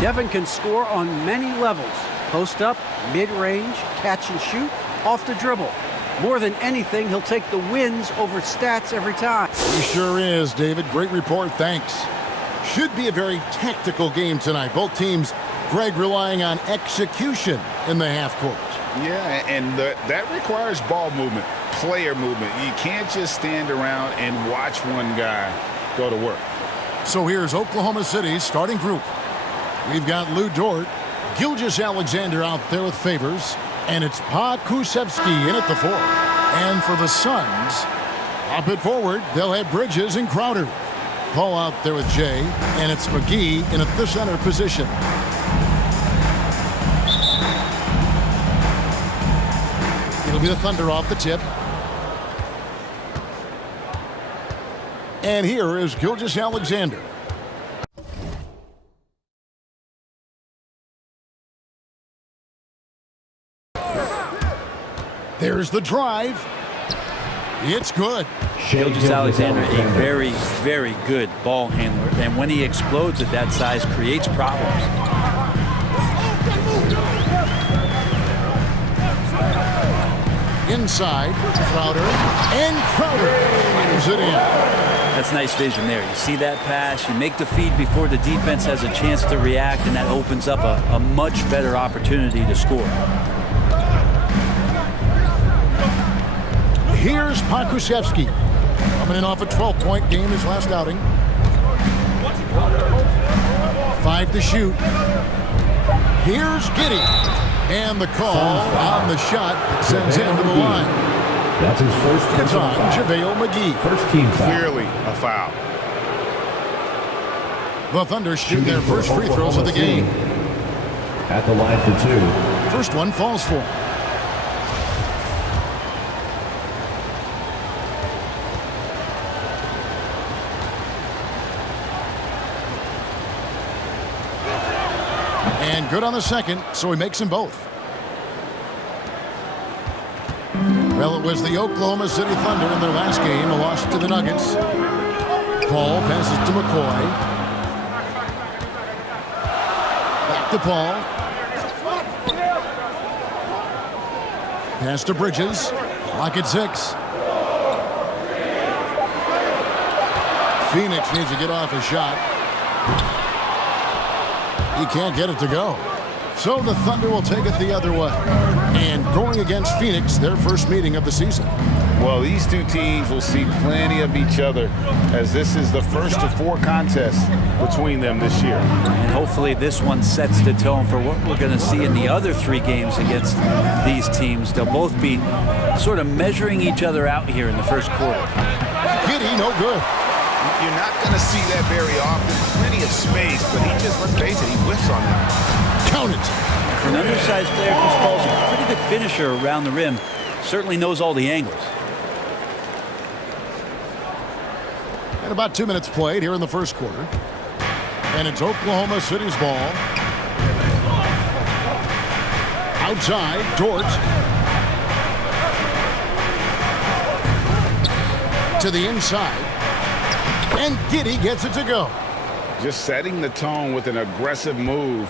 Devin can score on many levels. Post up, mid-range, catch and shoot, off the dribble. More than anything, he'll take the wins over stats every time. He sure is, David. Great report, thanks. Should be a very tactical game tonight. Both teams, Greg, relying on execution in the half court. Yeah, and that requires ball movement, player movement. You can't just stand around and watch one guy go to work. So here's Oklahoma City's starting group. We've got Lou Dort, Gilgeous-Alexander out there with Favors, and it's Pokusevski in at the 4. And for the Suns, up it forward, they'll have Bridges and Crowder. Paul out there with Jay, and it's McGee in at the center position. It'll be the Thunder off the tip. And here is Gilgeous-Alexander. There's the drive. It's good. Gilgeous-Alexander, a very, very good ball handler. And when he explodes at that size, creates problems. Inside, Crowder, and Crowder fires it in. That's nice vision there. You see that pass, you make the feed before the defense has a chance to react, and that opens up a much better opportunity to score. Here's Pokusevski, coming in off a 12-point game his last outing. 5 to shoot. Here's Giddey. And the call on the shot that sends him to the line. That's his first team It's on foul. JaVale McGee. First team foul. Clearly a foul. The Thunder shoot their first free throws of the game. At the line for 2. First one falls for him. And good on the second, so he makes them both. Well, it was the Oklahoma City Thunder in their last game, a loss to the Nuggets. Paul passes to McCoy. Back to Paul. Pass to Bridges. Clock at 6. Phoenix needs to get off his shot. He can't get it to go. So the Thunder will take it the other way. And going against Phoenix, their first meeting of the season. Well, these two teams will see plenty of each other, as this is the first of 4 contests between them this year. And hopefully this one sets the tone for what we're going to see in the other 3 games against these teams. They'll both be sort of measuring each other out here in the first quarter. Giddey, no good. You're not going to see that very often. Plenty of space, but he just, let's face it, he whiffs on that. Count it. For an undersized player, Chris Paul's a pretty good finisher around the rim. Certainly knows all the angles. And about 2 minutes played here in the first quarter. And it's Oklahoma City's ball. Outside, Dort. To the inside. And Giddey gets it to go. Just setting the tone with an aggressive move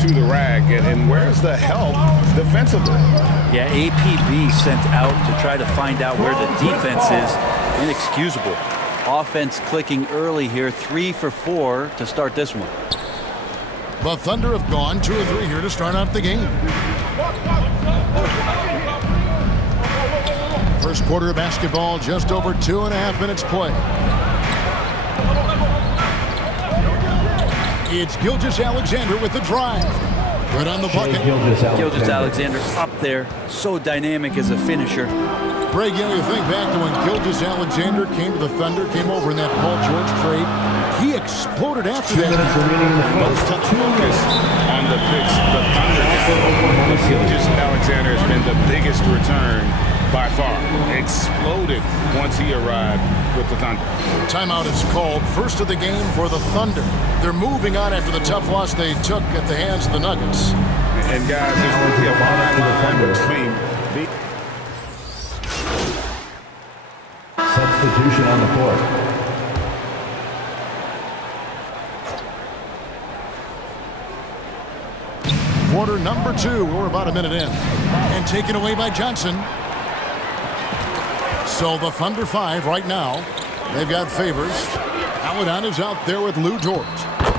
to the rack. And where's the help defensively? Yeah, APB sent out to try to find out where the defense is. Inexcusable. Offense clicking early here. 3 for 4 to start this one. The Thunder have gone 2 or 3 here to start out the game. First quarter of basketball, just over 2.5 minutes play. It's Gilgeous-Alexander with the drive. Good on the bucket. Gilgeous-Alexander up there. So dynamic as a finisher. Greg, you know, you think back to when Gilgeous-Alexander came to the Thunder, came over in that Paul George trade. He exploded after that. Most focus on the picks the Thunder have. Gilgeous-Alexander has been the biggest return by far. Exploded once he arrived with the Thunder. Timeout is called. First of the game for the Thunder. They're moving on after the tough loss they took at the hands of the Nuggets. And guys, there's really a fine line between the substitution on the court. quarter number 2. We're about a minute in. And taken away by Johnson. So the Thunder 5 right now. They've got Favors. Aladon is out there with Lou Dort.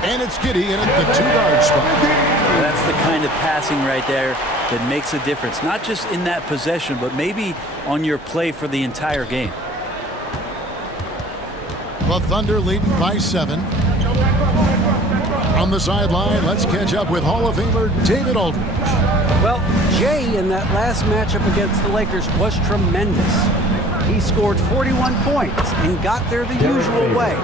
And it's Giddey in at the 2-guard spot. That's the kind of passing right there that makes a difference. Not just in that possession, but maybe on your play for the entire game. The Thunder leading by 7. On the sideline, let's catch up with Hall of Famer David Aldridge. Well, Jay in that last matchup against the Lakers was tremendous. He scored 41 points and got there the usual way.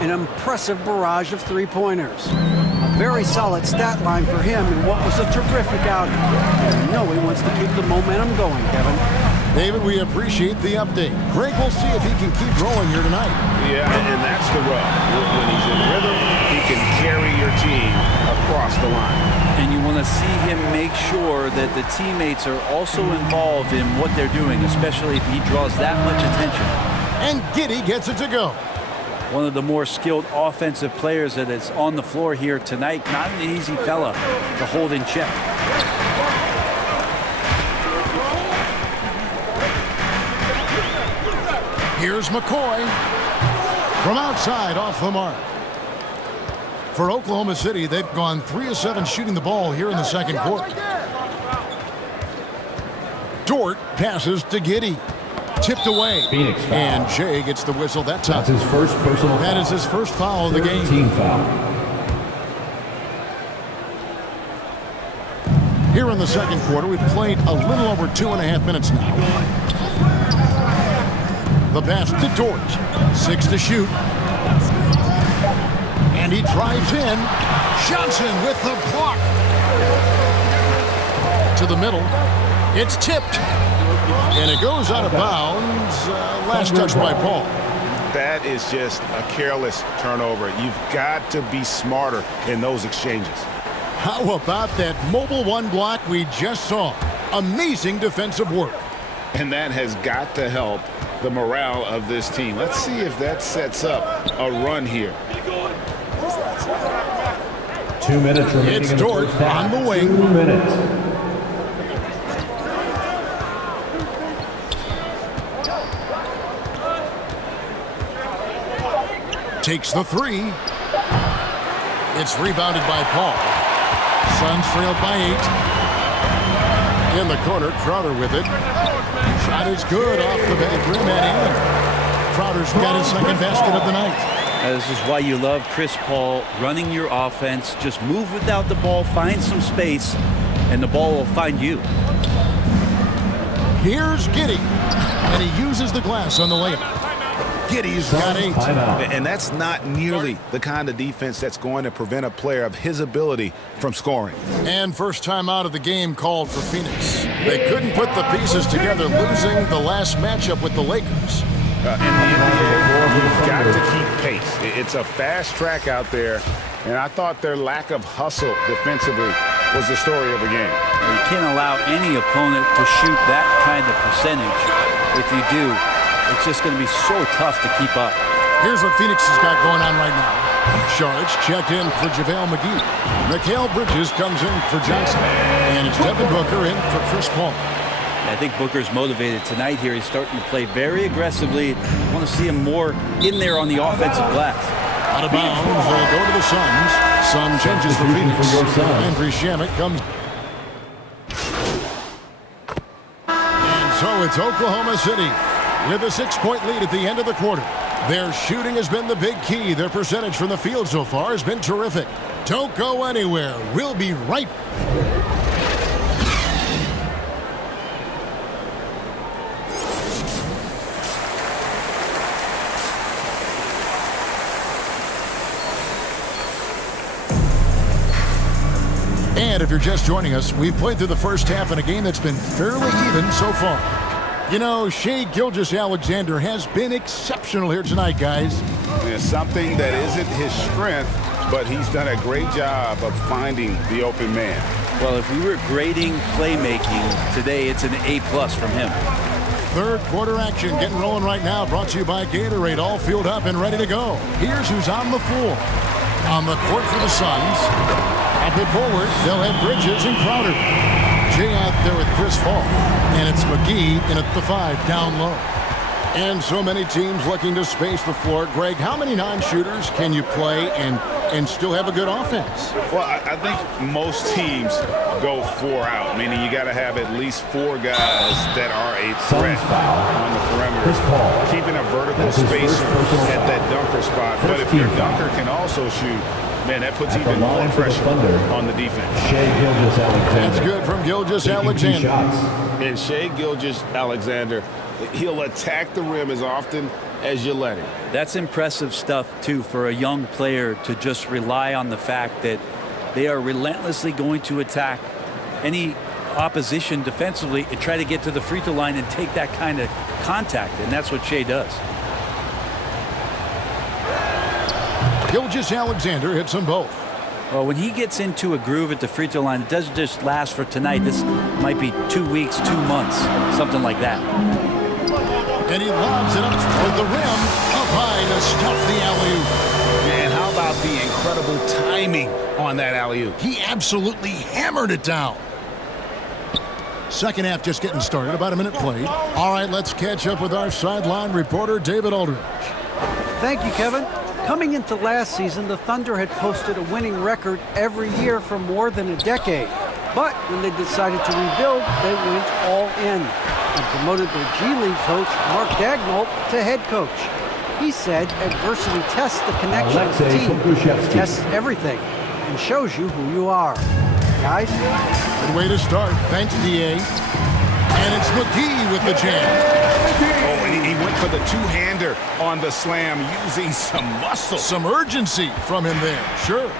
An impressive barrage of three-pointers. A very solid stat line for him in what was a terrific outing. And you know he wants to keep the momentum going, Kevin. David, we appreciate the update. Greg will see if he can keep rolling here tonight. Yeah, and that's the rub. When he's in rhythm, he can carry your team across the line. And you want to see him make sure that the teammates are also involved in what they're doing, especially if he draws that much attention. And Giddey gets it to go. One of the more skilled offensive players that is on the floor here tonight. Not an easy fella to hold in check. Here's McCoy. From outside, off the mark. For Oklahoma City, they've gone 3 of 7 shooting the ball here in the second quarter. Dort passes to Giddey. Tipped away. Phoenix foul. And Jay gets the whistle that time. That's his first personal foul. That is his first foul of the game. Team foul. Here in the second quarter, we've played a little over 2.5 minutes now. The pass to Dort. 6 to shoot. And he drives in. Johnson with the block. To the middle. It's tipped. And it goes out of bounds. Last touch by Paul. That is just a careless turnover. You've got to be smarter in those exchanges. How about that mobile one block we just saw? Amazing defensive work. And that has got to help the morale of this team. Let's see if that sets up a run here. 2 minutes remaining. It's in the Dort first half. on the wing. 2 minutes. Takes the 3. It's rebounded by Paul. Suns trailed by 8. In the corner, Crowder with it. Shot is good off the back rim and in. Crowder's got his second basket of the night. This is why you love Chris Paul running your offense. Just move without the ball, find some space, and the ball will find you. Here's Giddey. And he uses the glass on the layup. Giddey's got 8. And that's not nearly the kind of defense that's going to prevent a player of his ability from scoring. And first time out of the game called for Phoenix. They couldn't put the pieces together, losing the last matchup with the Lakers. In the NBA, you've got to keep pace. It's a fast track out there, and I thought their lack of hustle defensively was the story of the game. You can't allow any opponent to shoot that kind of percentage. If you do, it's just going to be so tough to keep up. Here's what Phoenix has got going on right now. Sharge checked in for JaVale McGee. Mikal Bridges comes in for Johnson. And it's Devin Booker in for Chris Paul. I think Booker's motivated tonight here. He's starting to play very aggressively. I want to see him more in there on the offensive glass. Out of bounds, will go to the Suns. Sun changes for Phoenix. Andrew Shamet comes. And so it's Oklahoma City with a 6-point lead at the end of the quarter. Their shooting has been the big key. Their percentage from the field so far has been terrific. Don't go anywhere. We'll be right back. And if you're just joining us, we've played through the first half in a game that's been fairly even so far. You know, Shai Gilgeous-Alexander has been exceptional here tonight, guys. There's something that isn't his strength, but he's done a great job of finding the open man. Well, if we were grading playmaking today, it's an A+ from him. Third quarter action getting rolling right now, brought to you by Gatorade, all fueled up and ready to go. Here's who's on the floor. On the court for the Suns. Up and forward, they'll have Bridges and Crowder. Jay out there with Chris Fall. And it's McGee in at the 5, down low. And so many teams looking to space the floor. Greg, how many non-shooters can you play and still have a good offense? Well, I think most teams go 4 out, meaning you got to have at least 4 guys that are a threat on the perimeter, keeping a vertical space at that dunker spot. But if your dunker can also shoot, man, that puts even more pressure on the defense. That's good from Gilgeous-Alexander. And Shai Gilgeous-Alexander, he'll attack the rim as often as you let him. That's impressive stuff, too, for a young player to just rely on the fact that they are relentlessly going to attack any opposition defensively and try to get to the free throw line and take that kind of contact, and that's what Shai does. Gilgeous-Alexander hits them both. Well, when he gets into a groove at the free throw line, it doesn't just last for tonight. This might be 2 weeks, 2 months, something like that. And he lobs it up toward the rim, up high to stuff the alley-oop. And how about the incredible timing on that alley-oop? He absolutely hammered it down. Second half just getting started, about a minute played. All right, let's catch up with our sideline reporter, David Aldridge. Thank you, Kevin. Coming into last season, the Thunder had posted a winning record every year for more than a decade. But when they decided to rebuild, they went all in and promoted their G League coach, Mark Dagnall, to head coach. He said adversity tests the connection of the team, tests everything, and shows you who you are. Guys? Good way to start. Thanks, D.A. And it's McGee with the jam. Oh, and he went for the two-hander on the slam, using some muscle. Some urgency from him there, sure.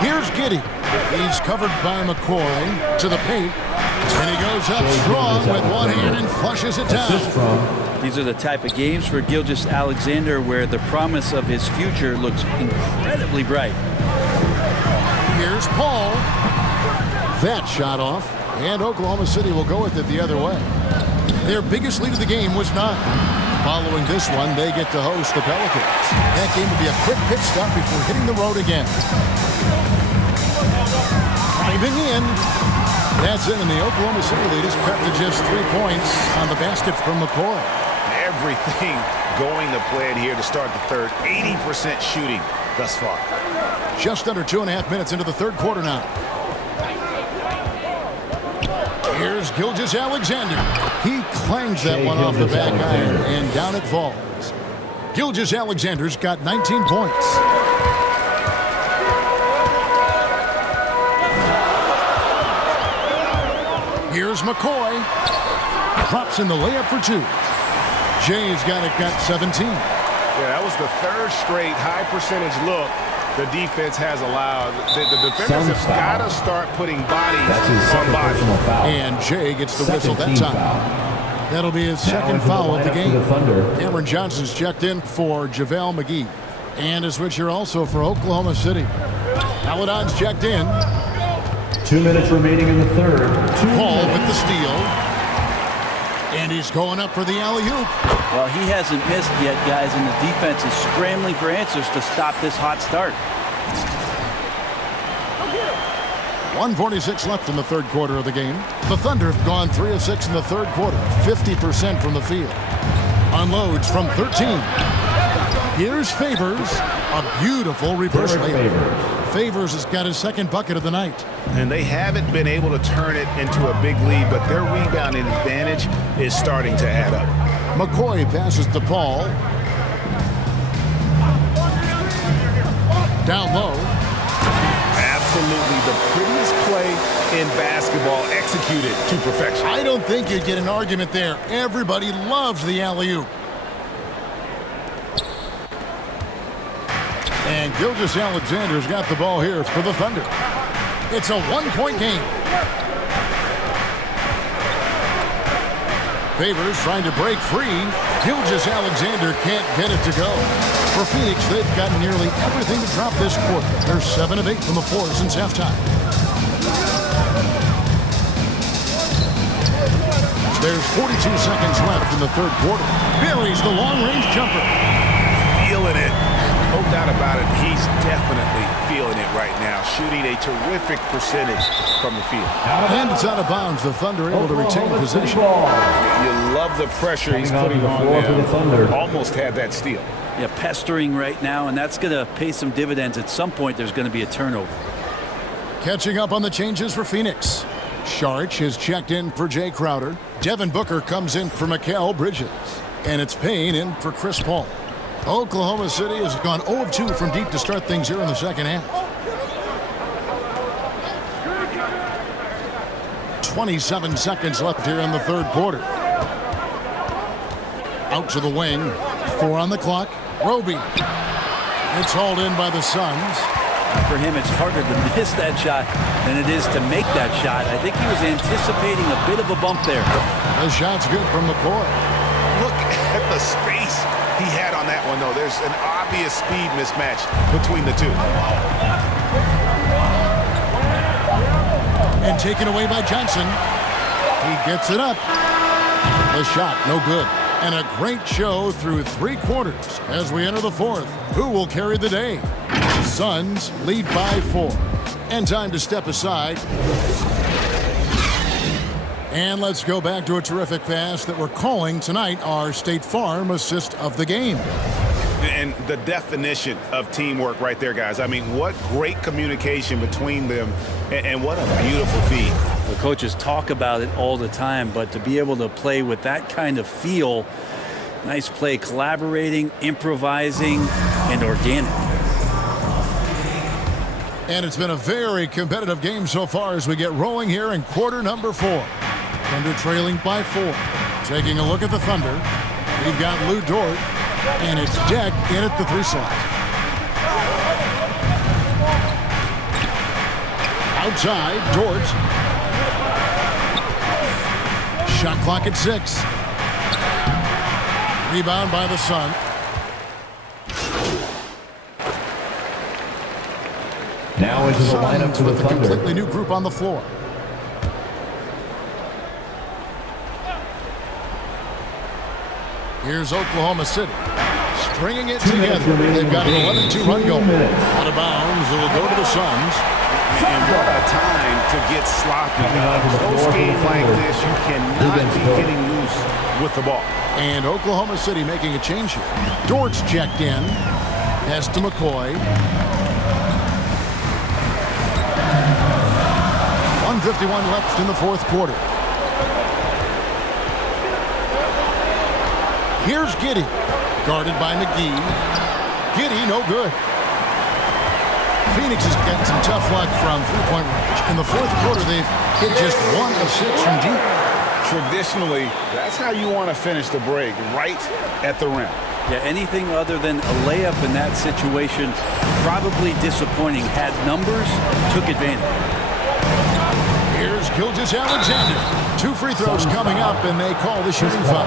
Here's Giddey. He's covered by McCoy to the paint. And he goes up strong with one hand and flushes it down. These are the type of games for Gilgeous-Alexander where the promise of his future looks incredibly bright. Here's Paul. That shot off. And Oklahoma City will go with it the other way. Their biggest lead of the game was 9. Following this one, they get to host the Pelicans. That game will be a quick pit stop before hitting the road again. Driving in. That's it, and the Oklahoma City lead is cut to just 3 points on the basket from McCoy. Everything going to plan here to start the third. 80% shooting thus far. Just under 2.5 minutes into the third quarter now. Here's Gilgeous-Alexander. He clangs that one off the back iron, and down it falls. Gilgeous-Alexander's got 19 points. Here's McCoy. Drops in the layup for 2. Jay's got 17. Yeah, that was the third straight high percentage look the defense has allowed. The defenders have got to start putting bodies on bodies. And Jay gets the whistle that time. That'll be his second foul of the game. Cameron Johnson's checked in for JaVale McGee. And a switcher also for Oklahoma City. Paladon's checked in. 2 minutes remaining in the third. Paul with the steal. And he's going up for the alley-oop. Well, he hasn't missed yet, guys, and the defense is scrambling for answers to stop this hot start. 1:46 left in the third quarter of the game. The Thunder have gone 3 of 6 in the third quarter, 50% from the field. Unloads from 13. Here's Favors, a beautiful reverse layup. Favors has got his second bucket of the night. And they haven't been able to turn it into a big lead, but their rebounding advantage is starting to add up. McCoy passes to Paul. Down low. Absolutely the prettiest play in basketball, executed to perfection. I don't think you'd get an argument there. Everybody loves the alley-oop. And Gilgeous-Alexander's got the ball here for the Thunder. It's a 1-point game. Favors trying to break free. Gilgeous-Alexander can't get it to go. For Phoenix, they've got nearly everything to drop this quarter. They're 7 of 8 from the floor since halftime. There's 42 seconds left in the third quarter. Buries the long-range jumper. Feeling it. doubt about it. He's definitely feeling it right now, shooting a terrific percentage from the field. And it's out of bounds. The Thunder able to retain possession. You love the pressure he's putting on them. Almost had that steal. Yeah, pestering right now, and that's going to pay some dividends. At some point, there's going to be a turnover. Catching up on the changes for Phoenix. Sharch has checked in for Jay Crowder. Devin Booker comes in for Mikal Bridges. And it's Payne in for Chris Paul. Oklahoma City has gone 0 of 2 from deep to start things here in the second half. 27 seconds left here in the third quarter. Out to the wing. 4 on the clock. Roby. It's hauled in by the Suns. For him, it's harder to miss that shot than it is to make that shot. I think he was anticipating a bit of a bump there. The shot's good from McCoy. Look at the space he had on that one, though. There's an obvious speed mismatch between the two. And taken away by Johnson. He gets it up. The shot, no good. And a great show through 3 quarters as we enter the fourth. Who will carry the day? Suns lead by 4. And time to step aside. And let's go back to a terrific pass that we're calling tonight our State Farm assist of the game. And the definition of teamwork right there, guys. I mean, what great communication between them, and what a beautiful feed. The coaches talk about it all the time, but to be able to play with that kind of feel, nice play, collaborating, improvising, and organic. And it's been a very competitive game so far as we get rolling here in quarter number 4. Thunder trailing by 4. Taking a look at the Thunder. We've got Lou Dort, and it's Deck in at the 3 slot. Outside, Dort. Shot clock at 6. Rebound by the Sun. Now into the lineup for the with a Thunder. completely new group on the floor. Here's Oklahoma City. Stringing it together. They've got an 11-2 run going. Out of bounds. It will go to the Suns. And what a time to get sloppy. Those games like this, you cannot be getting loose with the ball. And Oklahoma City making a change here. Dort's checked in. Pass to McCoy. 1:51 left in the fourth quarter. Here's Giddey. Guarded by McGee. Giddey, no good. Phoenix has gotten some tough luck from three-point range. In the fourth quarter, they've hit just 1 of 6 from deep. Traditionally, that's how you want to finish the break, right at the rim. Yeah, anything other than a layup in that situation, probably disappointing. Had numbers, took advantage. Here's Gilgeous-Alexander. 2 free throws coming up, and they call the shooting foul.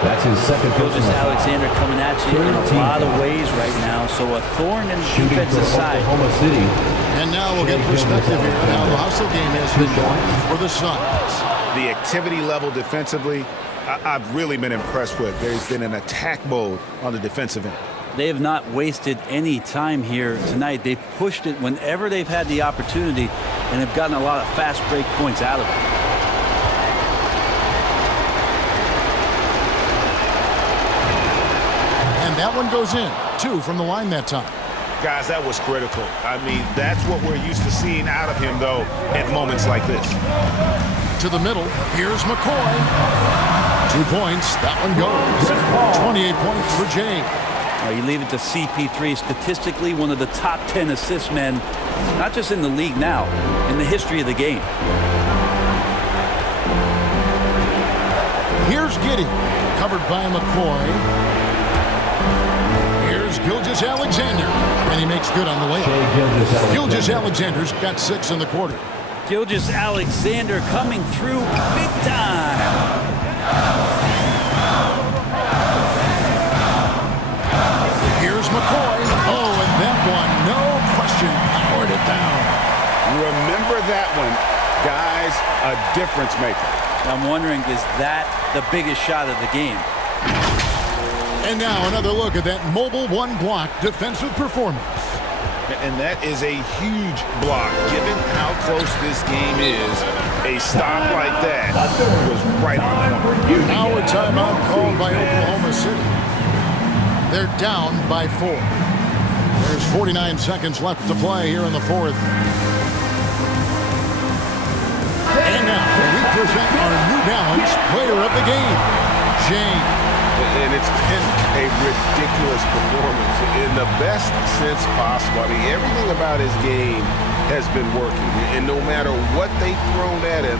That's his second personal. Gilgeous-Alexander coming at you in a lot of ways right now, so a thorn in the defensive side. Oklahoma City. And now we'll get perspective here on how the hustle game has been going for the Suns. The activity level defensively, I've really been impressed with. There's been an attack mode on the defensive end. They have not wasted any time here tonight. They've pushed it whenever they've had the opportunity and have gotten a lot of fast break points out of it. And that one goes in. 2 from the line that time. Guys, that was critical. I mean, that's what we're used to seeing out of him, though, at moments like this. To the middle. Here's McCoy. 2 points. That one goes. 28 points for Jay. You leave it to CP3, statistically one of the top 10 assist men, not just in the league now, in the history of the game. Here's Giddey. Covered by McCoy. Here's Gilgeous-Alexander. And he makes good on the layup. Gilgeous-Alexander's got 6 in the quarter. Gilgeous-Alexander coming through big time. Here's McCoy. Oh, and that one, no question, powered it down. Remember that one. Guys, a difference maker. I'm wondering, is that the biggest shot of the game? And now another look at that mobile one-block defensive performance. And that is a huge block. Given how close this game is, a stop like that was right on point. Now a timeout called by Oklahoma City. They're down by 4. There's 49 seconds left to play here in the fourth. And now we present our New Balance player of the game, Jay. And it's been a ridiculous performance in the best sense possible. I mean, everything about his game has been working. And no matter what they've thrown at him,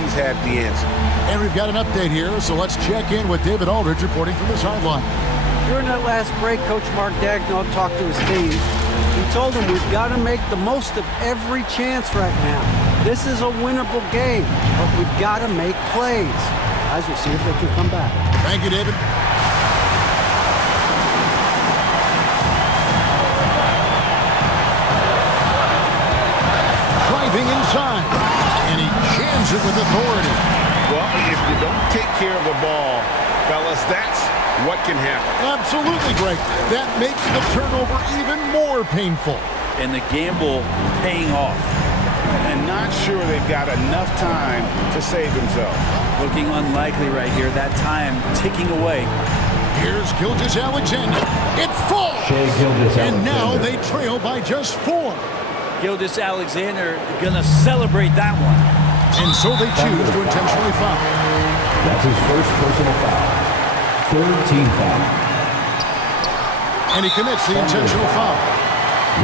he's had the answer. And we've got an update here, so let's check in with David Aldridge reporting from the sideline. During that last break, Coach Mark Dagnall talked to his team. He told them we've got to make the most of every chance right now. This is a winnable game, but we've got to make plays. Guys, we'll see if they can come back. Thank you, David. Driving inside, and he jams it with authority. Well, if you don't take care of the ball, fellas, that's what can happen. Absolutely, Greg. That makes the turnover even more painful. And the gamble paying off. And not sure they've got enough time to save themselves. Looking unlikely right here. That time ticking away. Here's Gilgeous-Alexander. It falls! Shea Gilgeous-Alexander. And now they trail by just 4. Gilgeous-Alexander gonna celebrate that one. And so they choose to intentionally foul. That's his first personal foul. Third team foul. And he commits the intentional foul.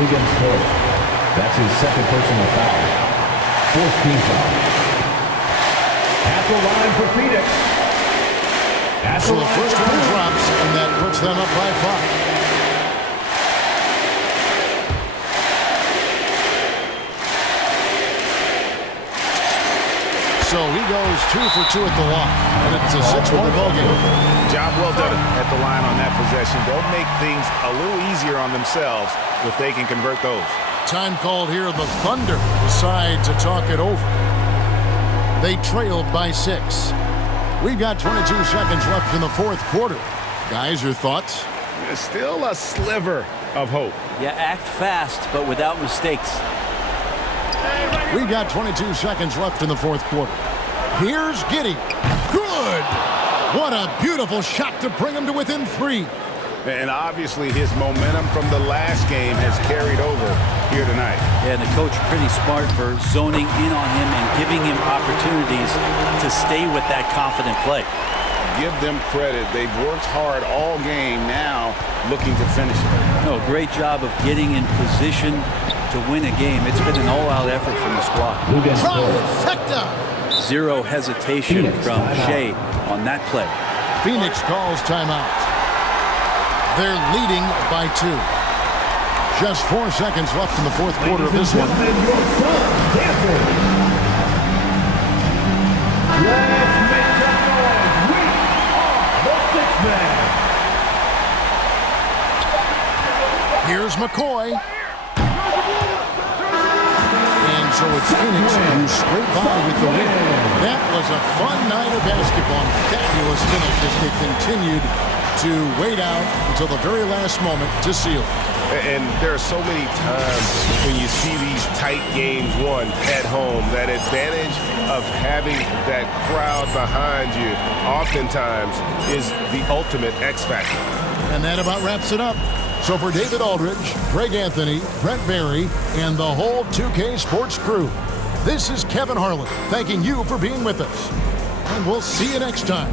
Wiggins third. That's his second personal foul. Fourth team foul. At the line for Phoenix. So the first one drops, and that puts them up by 5. So he goes 2 for 2 at the line, and it's a 6-1 ball game. Job well done at the line on that possession. They'll make things a little easier on themselves if they can convert those. Time called here. The Thunder decide to talk it over. They trailed by 6. We've got 22 seconds left in the fourth quarter. Guys, your thoughts? There's still a sliver of hope. Yeah, act fast, but without mistakes. We've got 22 seconds left in the fourth quarter. Here's Giddey. Good! What a beautiful shot to bring him to within 3. And obviously his momentum from the last game has carried over here tonight. Yeah, and the coach pretty smart for zoning in on him and giving him opportunities to stay with that confident play. Give them credit. They've worked hard all game, now looking to finish it. No, great job of getting in position to win a game. It's been an all-out effort from the squad. Trifecta! Zero hesitation from Shea on that play. Phoenix calls timeout. They're leading by 2. Just 4 seconds left in the fourth quarter of this one. Your son, dancing. Let's make some noise. We are the 6 man. Here's McCoy. And so it's Phoenix who scrape by with the win. That was a fun night of basketball. Fabulous finish as they continued to wait out until the very last moment to seal it. And there are so many times when you see these tight games won at home, that advantage of having that crowd behind you oftentimes is the ultimate X factor. And that about wraps it up. So for David Aldridge, Greg Anthony, Brent Barry, and the whole 2K Sports crew, this is Kevin Harlan thanking you for being with us. And we'll see you next time.